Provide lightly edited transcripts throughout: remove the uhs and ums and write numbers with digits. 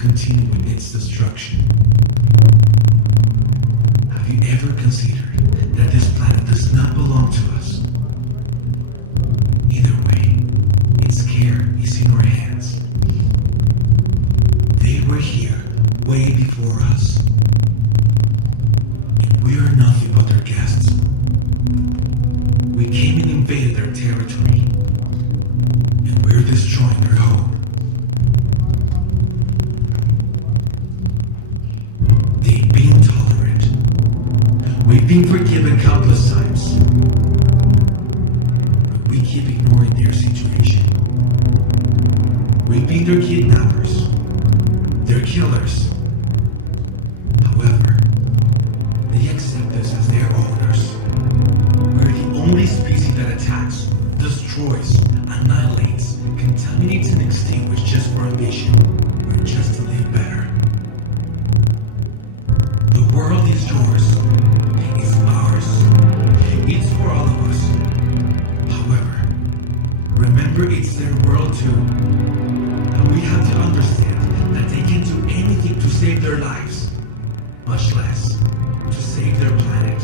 Continue with its destruction. Have you ever considered that this planet does not belong to us? Either way, its care is in our hands. They were here way before us, and we are nothing but their guests. We came and invaded their territory, and we're destroying their home. They've been tolerant. We've been forgiven countless times. But we keep ignoring their situation. We've been their kidnappers, their killers. However, they accept us as their owners. We're the only species that attacks, destroys, annihilates, contaminates, and extinguishes just for ambition, or just to live better. The world is yours. It's ours. It's for all of us. However, remember it's their world too. And we have to understand that they can do anything to save their lives, much less to save their planet.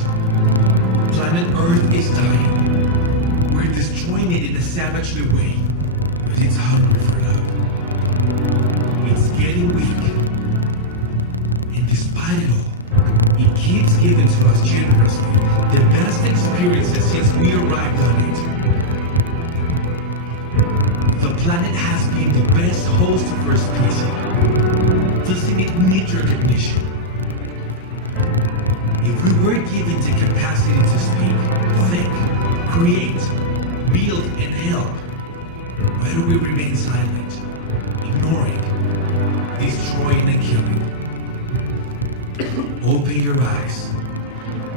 Planet Earth is dying. We're destroying it in a savagely way, but it's hungry for love. It's getting weak. And despite it all, it keeps giving to us generously the best experiences since we arrived on it. The planet has been the best host for a species. Doesn't it need recognition? If we were given the capacity to speak, think, create, build, and help, why do we remain silent, ignoring, destroying, and killing? Open your eyes.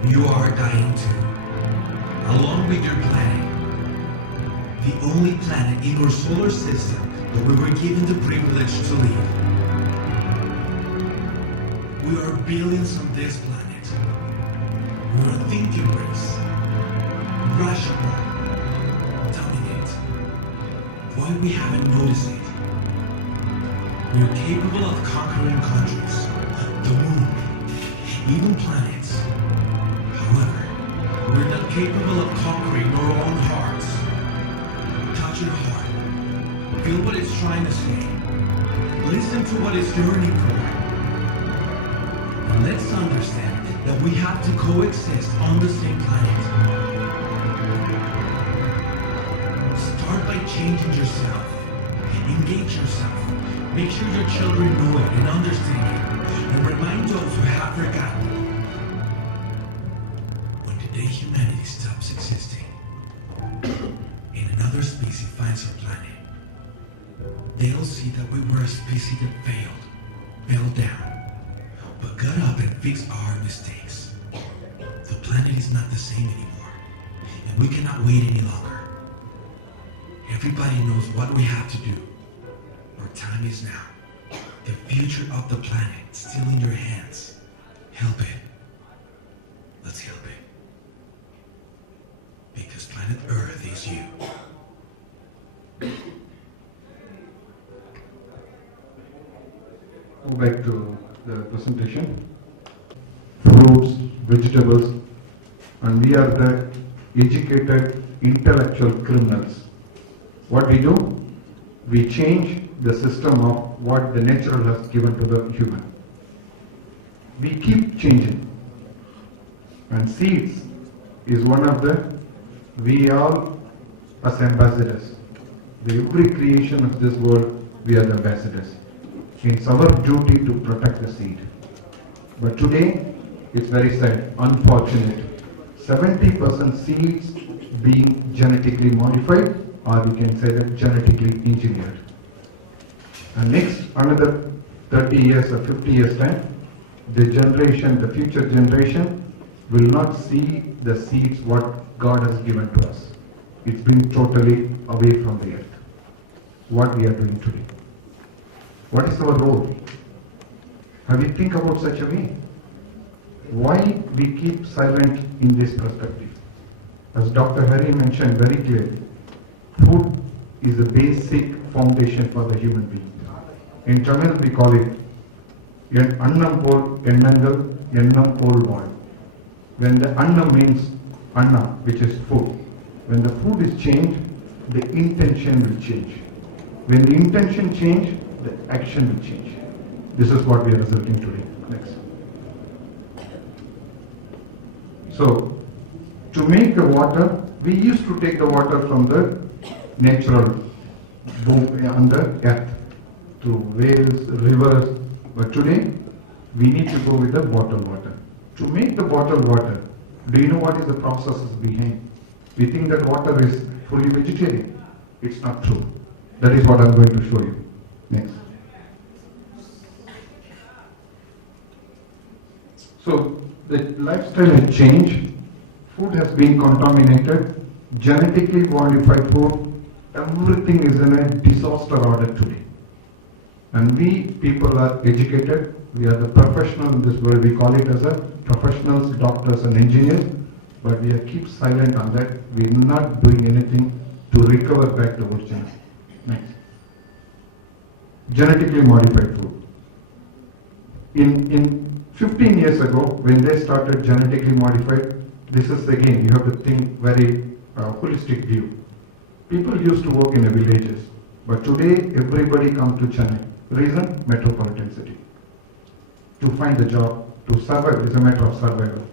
You are dying too, along with your planet. The only planet in our solar system that we were given the privilege to live. We are billions on this planet. We're a thinking race. Rational. Dominant. Why we haven't noticed it? We are capable of conquering countries, the moon, even planets. However, we're not capable of conquering our own hearts. Touch your heart. Feel what it's trying to say. Listen to what it's yearning for. And let's understand that we have to coexist on the same planet. Start by changing yourself. Engage yourself. Make sure your children know it and understand it. And remind those who have forgotten. When the day humanity stops existing and another species finds our planet, they'll see that we were a species that failed, fell down, but got up and fixed our mistakes. The planet is not the same anymore, and we cannot wait any longer. Everybody knows what we have to do. Our time is now. The future of the planet is still in your hands. Help it. Let's help it. Because planet Earth is you. Go back to the presentation. Fruits, vegetables, and we are the educated intellectual criminals. What we do? We change the system of what the nature has given to the human. We keep changing. And seeds is one of the, we all as ambassadors. Every creation of this world, we are the ambassadors. It's our duty to protect the seed. But today, it's very sad, unfortunate. 70% seeds being genetically modified, or we can say that genetically engineered. And next, another 30 years or 50 years time, the future generation will not see the seeds what God has given to us. It's been totally away from the earth. What we are doing today. What is our role? Have you think about such a way? Why we keep silent in this perspective? As Dr. Hari mentioned very clearly, food is the basic foundation for the human being. In Tamil we call it Annam pol Ennangal, Ennam pol Vaal. When the Annam means Anna, which is food. When the food is changed, the intention will change. When the intention change, the action will change. This is what we are resulting today. Next. So, to make the water, we used to take the water from the natural boom on the earth, through wells, rivers, but today we need to go with the bottled water. To make the bottled water, do you know what is the processes behind? We think that water is fully vegetarian. It's not true. That is what I'm going to show you. Next. So the lifestyle has changed. Food has been contaminated. Genetically modified food. Everything is in a disaster order today. And we people are educated. We are the professionals in this world. We call it as a professionals, doctors and engineers. But we are keep silent on that. We are not doing anything to recover back the original. Next. Genetically modified food. In 15 years ago, when they started genetically modified, this is again, you have to think very holistic view. People used to work in the villages, but today everybody come to Chennai. Reason? Metropolitan city. To find a job, to survive, is a matter of survival.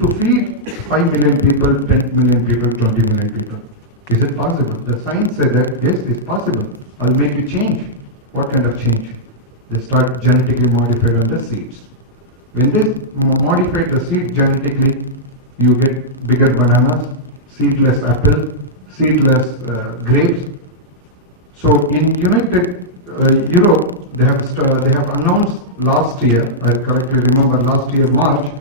To feed 5 million people, 10 million people, 20 million people. Is it possible? The science said that yes, it's possible. I'll make you change. What kind of change? They start genetically modified on the seeds. When they modify the seed genetically, you get bigger bananas, seedless apple, seedless grapes. So in United Europe, they have announced last year, I correctly remember last year March,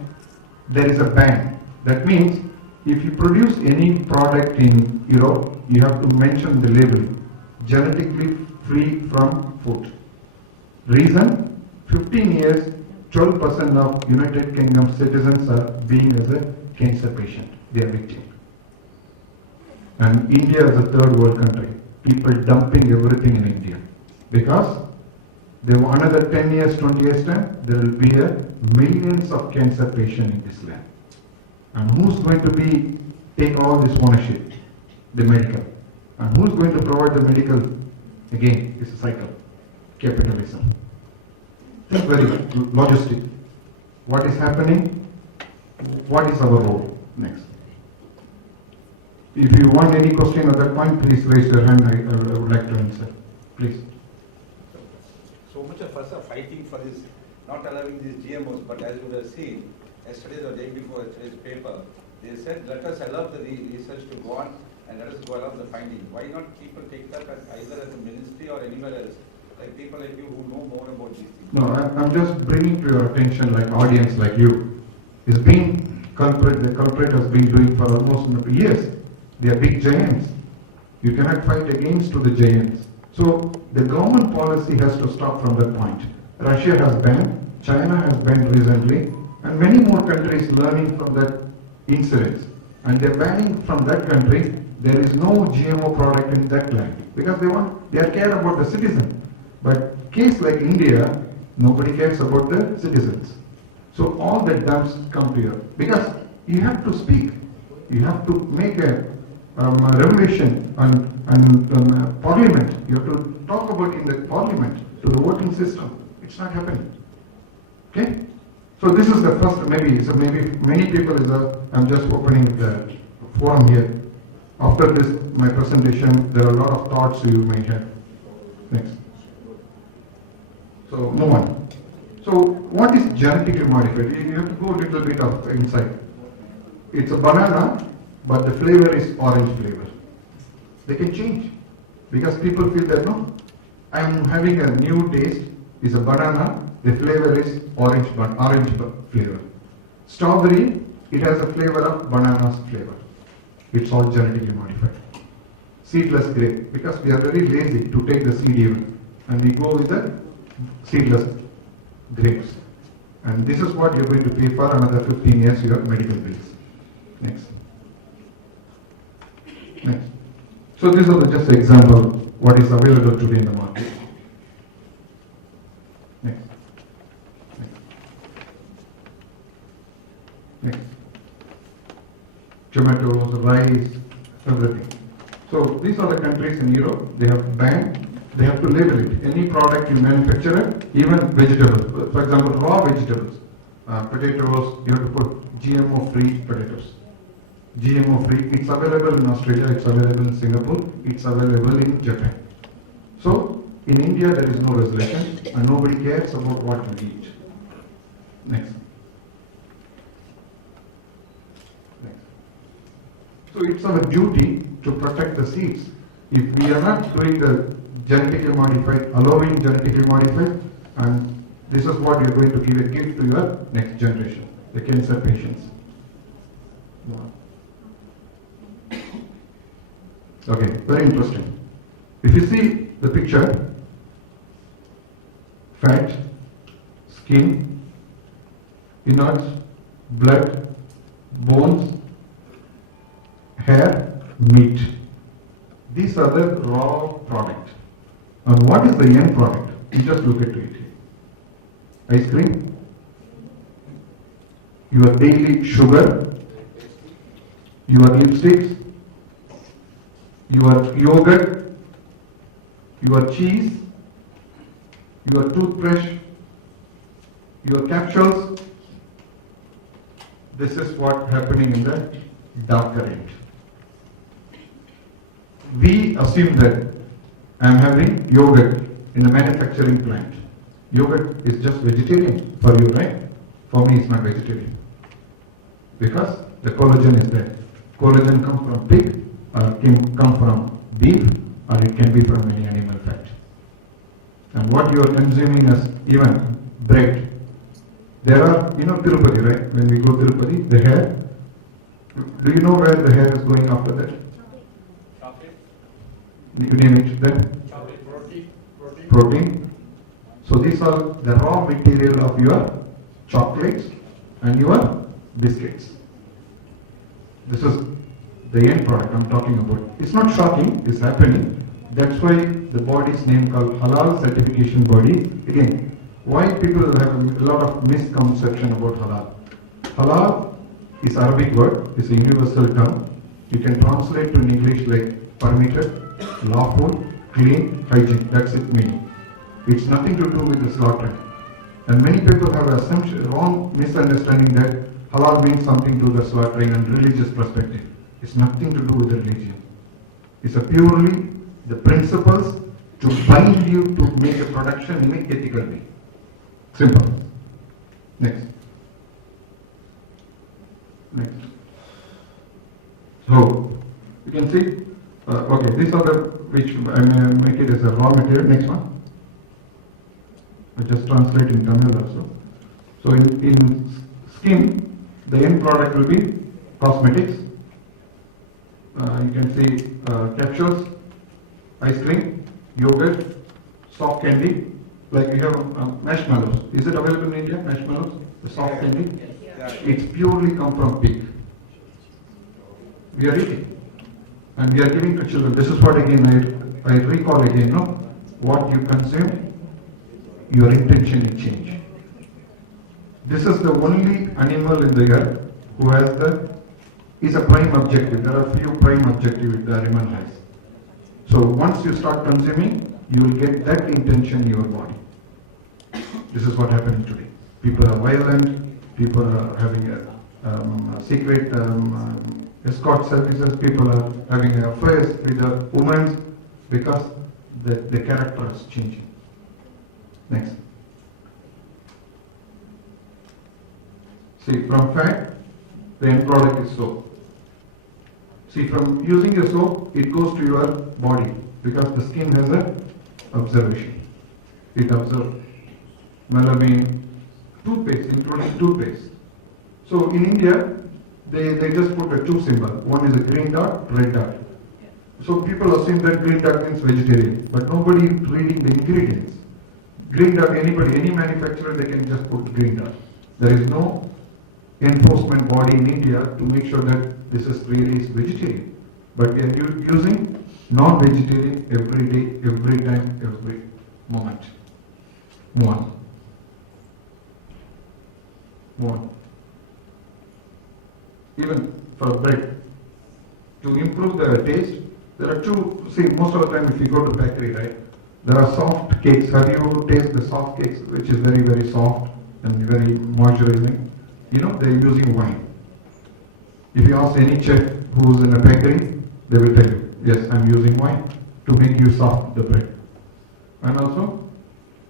there is a ban. That means if you produce any product in Europe, you have to mention the label, genetically free from food. Reason? 15 years, 12% of United Kingdom citizens are being as a cancer patient. They are victim. And India is a third world country. People dumping everything in India. Because there were another 10 years, 20 years time, there will be millions of cancer patients in this land. And who's going to take all this ownership? The medical. And who's going to provide the medical? Again, it's a cycle. Capitalism. Think very logistic. What is happening? What is our role? Next. If you want any question at that point, please raise your hand. I would like to answer. Please. So much of us are fighting for this, not allowing these GMOs, but as you would have seen, yesterday or the day before yesterday's paper, they said, let us allow the research to go on and let us go along the finding. Why not people take that either at the ministry or anywhere else, like people like you who know more about these things? No, I'm just bringing to your attention, like audience like you, is being culprit. The culprit has been doing for almost years. They are big giants. You cannot fight against to the giants. So the government policy has to stop from that point. Russia has banned, China has banned recently, and many more countries learning from that incidents. And they're banning from that country. There is no GMO product in that land because they are care about the citizen. But case like India, nobody cares about the citizens. So all the dumps come to you because you have to speak. You have to make a revelation and parliament. You have to talk about in the parliament to the voting system. It's not happening. Okay? So this is the first, maybe many people I'm just opening the forum here. After this, my presentation, there are a lot of thoughts you may have. Next. So move on. So what is genetically modified? You have to go a little bit of insight. It's a banana, but the flavor is orange flavor. They can change because people feel that no, I'm having a new taste, is a banana, the flavor is orange flavor. Strawberry, it has a flavor of banana's flavor. It's all genetically modified. Seedless grape, because we are very lazy to take the seed even, and we go with the seedless grapes. And this is what you're going to pay for another 15 years, your medical bills. Next. Next. So these are just example what is available today in the market. Next. Next. Tomatoes, rice, everything. So these are the countries in Europe, they have banned, they have to label it. Any product you manufacture, even vegetables, for example, raw vegetables, potatoes, you have to put GMO-free potatoes. GMO-free, it's available in Australia, it's available in Singapore, it's available in Japan. So, in India there is no regulation and nobody cares about what you eat. Next. So it's our duty to protect the seeds. If we are not doing the genetically modified, allowing genetically modified, and this is what you're going to give a gift to your next generation, the cancer patients. Okay, very interesting. If you see the picture, fat, skin, innards, blood, bones, hair, meat. These are the raw product. And what is the end product? You just look at it. Ice cream, your daily sugar, your lipsticks, your yogurt, your cheese, your toothbrush, your capsules. This is what happening in the darker end. We assume that I am having yogurt in a manufacturing plant. Yogurt is just vegetarian for you, right? For me, it's not vegetarian. Because the collagen is there. Collagen comes from pig, or can come from beef, or it can be from any animal fat. And what you are consuming as even bread. There are, Tirupati, right? When we go Tirupati, the hair. Do you know where the hair is going after that? You name it then? Protein. So these are the raw material of your chocolates and your biscuits. This is the end product I'm talking about. It's not shocking, it's happening. That's why the body's name called Halal Certification Body. Again, why people have a lot of misconception about halal. Halal is Arabic word, it's a universal term. You can translate to in English like permitted, lawful, clean, hygiene. That's it meaning. It's nothing to do with the slaughtering. And many people have a wrong misunderstanding that halal means something to the slaughtering and religious perspective. It's nothing to do with the religion. It's a purely the principles to bind you to make a production in an ethical way. Simple. Next. So, you can see, okay, these are the, which I may make it as a raw material. Next one. I just translate in Tamil also. So in skin, the end product will be cosmetics. You can see capsules, ice cream, yogurt, soft candy. Like we have marshmallows. Is it available in India? Marshmallows, the soft candy. Yeah. It's purely come from pig. We are eating, and we are giving to children. This is what again I recall again. No, what you consume, your intention will change. This is the only animal in the earth who has is a prime objective. There are few prime objectives with the animal has. So once you start consuming, you will get that intention in your body. This is what happening today. People are violent. People are having a secret escort services. People are having affairs with the women because the character is changing. Next. See, from fat, the end product is soap. See, from using a soap, it goes to your body because the skin has a observation. It observes melamine, toothpaste, including toothpaste. So in India, they just put a two symbol. One is a green dot, red dot. So people assume that green dot means vegetarian, but nobody reading the ingredients. Green dot, anybody, any manufacturer, they can just put green dot. There is no enforcement body in India to make sure that this is really vegetarian. But we are using non-vegetarian every day, every time, every moment. Move on. Move on. Even for bread, to improve the taste, there are two, see, most of the time if you go to bakery, right, there are soft cakes. Have you tasted the soft cakes, which is very, very soft and very moisturizing? You know, they're using wine. If you ask any chef who's in a bakery, they will tell you, yes, I'm using wine to make you soft the bread. And also,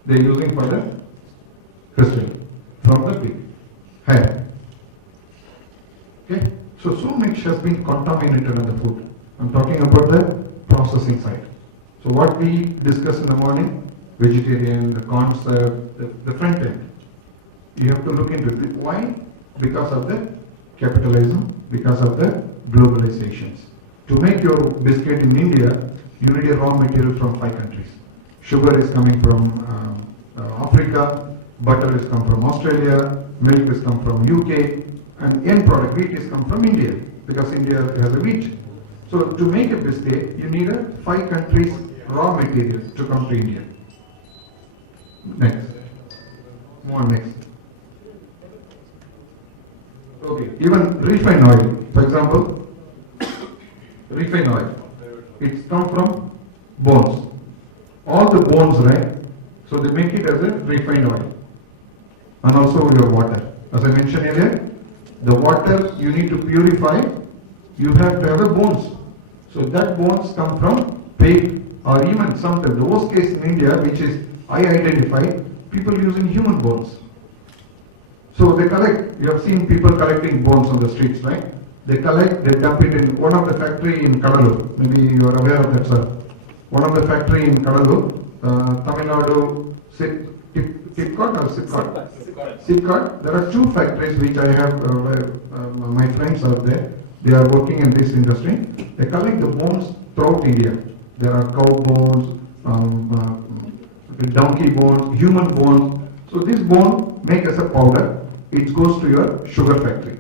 they're using for the crystal from the pig hair. Okay? So much has been contaminated in the food. I'm talking about the processing side. So what we discussed in the morning, vegetarian, the concept, the front end, you have to look into it. Why? Because of the capitalism, because of the globalizations. To make your biscuit in India, you need a raw material from 5 countries. Sugar is coming from Africa, butter is come from Australia, milk is come from UK, and end product, wheat is come from India, because India has a wheat. So to make a biscuit, you need a 5 countries raw material to come to India. Next. Move on next. Okay, even refined oil, for example, refined oil, it's come from bones. All the bones, right? So they make it as a refined oil. And also your water. As I mentioned earlier, the water you need to purify, you have to have a bones. So that bones come from pig, or even sometimes, the worst case in India, which is I identified, people using human bones. So they collect, you have seen people collecting bones on the streets, right? They collect, they dump it in one of the factory in Kadalur. Maybe you are aware of that, sir. One of the factory in Kadalur, Tamil Nadu, Tipcot or Sipcot? Sipcot. There are 2 factories which I have, my friends are there. They are working in this industry. They collect the bones throughout India. There are cow bones, donkey bones, human bones. So this bone make as a powder. It goes to your sugar factory.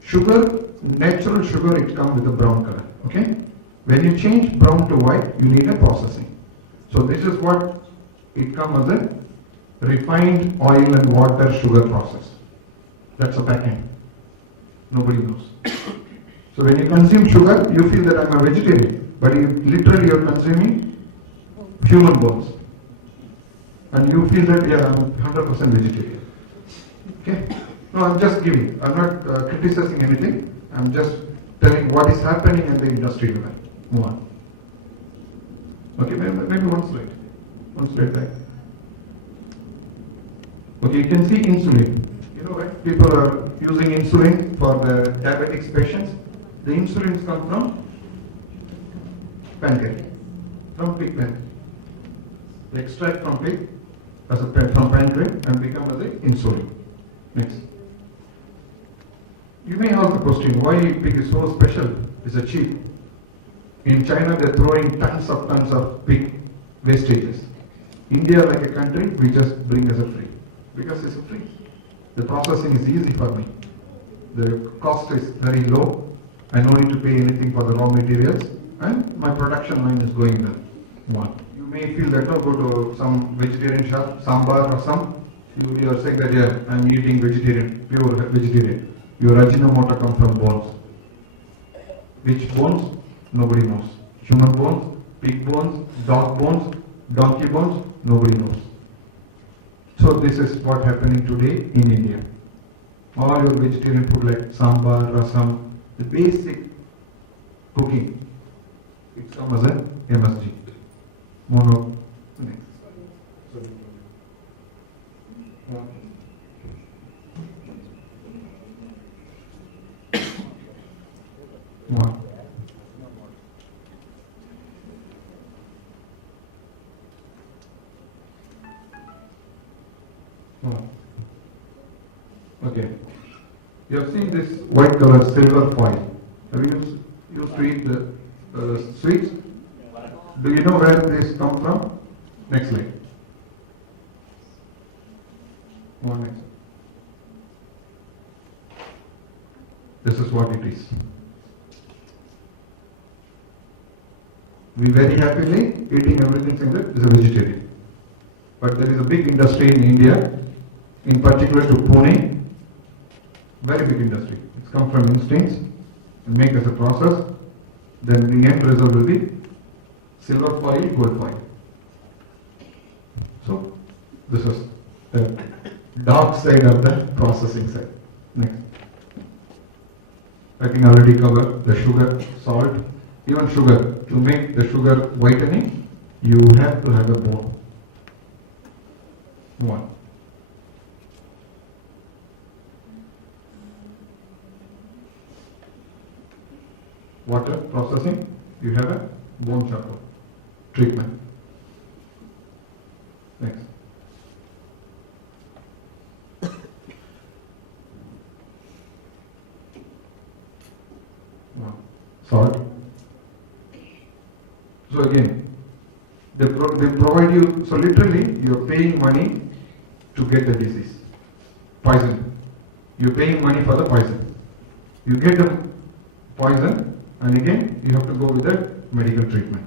Sugar, natural sugar, it comes with a brown color. Okay. When you change brown to white, you need a processing. So this is what it comes as a refined oil and water sugar process. That's a back end. Nobody knows. So when you consume sugar, you feel that I'm a vegetarian, but you literally you're consuming human bones. And you feel that, yeah, I'm 100% vegetarian. Okay? No, I'm just giving. I'm not criticizing anything. I'm just telling what is happening in the industry level. Move on. Okay, maybe one slide. One slide back. Okay, you can see insulin. You know, right? People are using insulin for the diabetic patients. The insulins come from pancreas, from pig pancreas. They extract from pig as a from pancreas and become as a insulin. Next. You may ask the question, why pig is so special? It's a cheap. In China, they're throwing tons of pig wastages. India, like a country, we just bring as a free. Because it's a free. The processing is easy for me. The cost is very low. I don't need to pay anything for the raw materials. And my production line is going well. One. You may feel that, go to some vegetarian shop, sambar or some. You are saying that, yeah, I'm eating vegetarian, pure vegetarian. Your Ajinomoto comes from bones. Which bones? Nobody knows. Human bones, pig bones, dog bones, donkey bones, nobody knows. So this is what happening today in India. All your vegetarian food like sambar, rasam, the basic cooking, it comes as a MSG. Mono. Next. One. You have seen this white color silver foil. Have you used to eat the sweets? Do you know where this come from? Next slide. One next. This is what it is. We very happily eating everything saying that is a vegetarian. But there is a big industry in India, in particular to Pune, very big industry. It's come from instincts and make as a process. Then the end result will be silver foil, gold foil. So this is the dark side of the processing side. Next. I think I already covered the sugar, salt, even sugar. To make the sugar whitening, you have to have a bone. One. Water processing, you have a bone chopper. Treatment. Next. One. Salt. So again, they provide you, so literally you are paying money to get the disease. Poison. You are paying money for the poison. You get the poison and again you have to go with the medical treatment.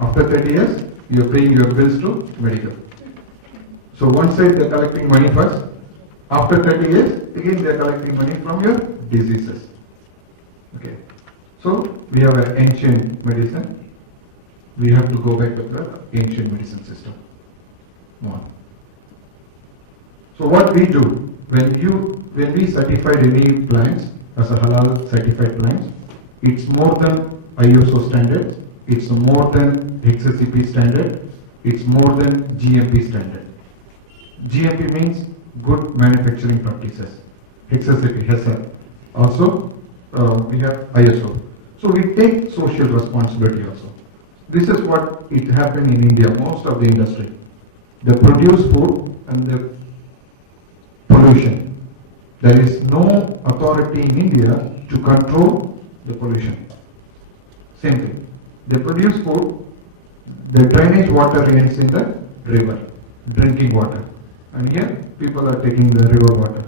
After 30 years, you are paying your bills to medical. So one side they are collecting money first. After 30 years, again they are collecting money from your diseases. Okay. So we have an ancient medicine. We have to go back to the ancient medicine system. One. So what we do, when we certify any plants as a halal certified plants, it's more than ISO standards, it's more than HACCP standard, it's more than GMP standard. GMP means good manufacturing practices. HACCP, HACCP. Also, we have ISO. So we take social responsibility also. This is what it happened in India, most of the industry. They produce food and the pollution. There is no authority in India to control the pollution. Same thing. They produce food, the drainage water ends in the river, drinking water. And here people are taking the river water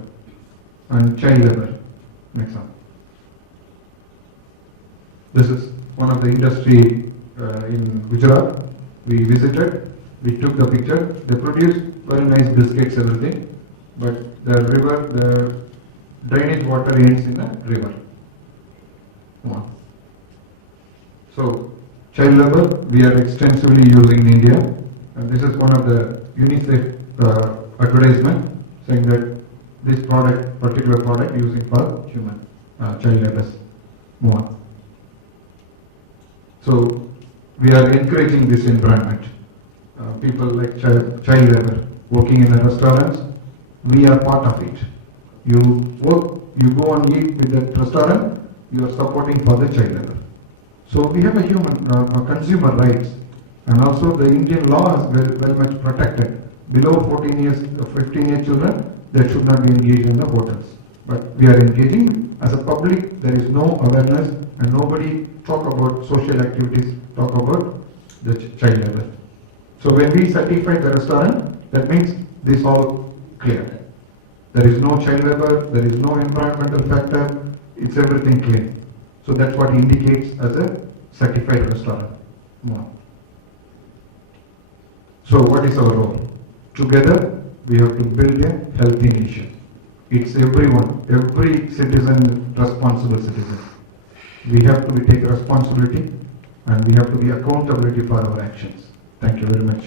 and child labor. Next one. This is one of the industry in Gujarat. We visited, we took the picture. They produce very nice biscuits, everything, but the river, the drainage water ends in the river. One. So child labor we are extensively using in India, and this is one of the UNICEF advertisement saying that this product, particular product, using for human child labor. One. So we are encouraging this environment. People like child labor, working in the restaurants, we are part of it. You work, you go and eat with that restaurant, you are supporting for the child labor. So we have a human, consumer rights, and also the Indian law is very much protected. Below 14 years, 15-year children, they should not be engaged in the hotels. But we are engaging as a public. There is no awareness, and nobody talk about social activities, talk about the child labor. So when we certify the restaurant, that means this all clear. There is no child labor, there is no environmental factor, it's everything clean. So that's what indicates as a certified restaurant. So what is our role? Together we have to build a healthy nation. It's everyone, every citizen, responsible citizen. We have to take responsibility and we have to be accountability for our actions. Thank you very much.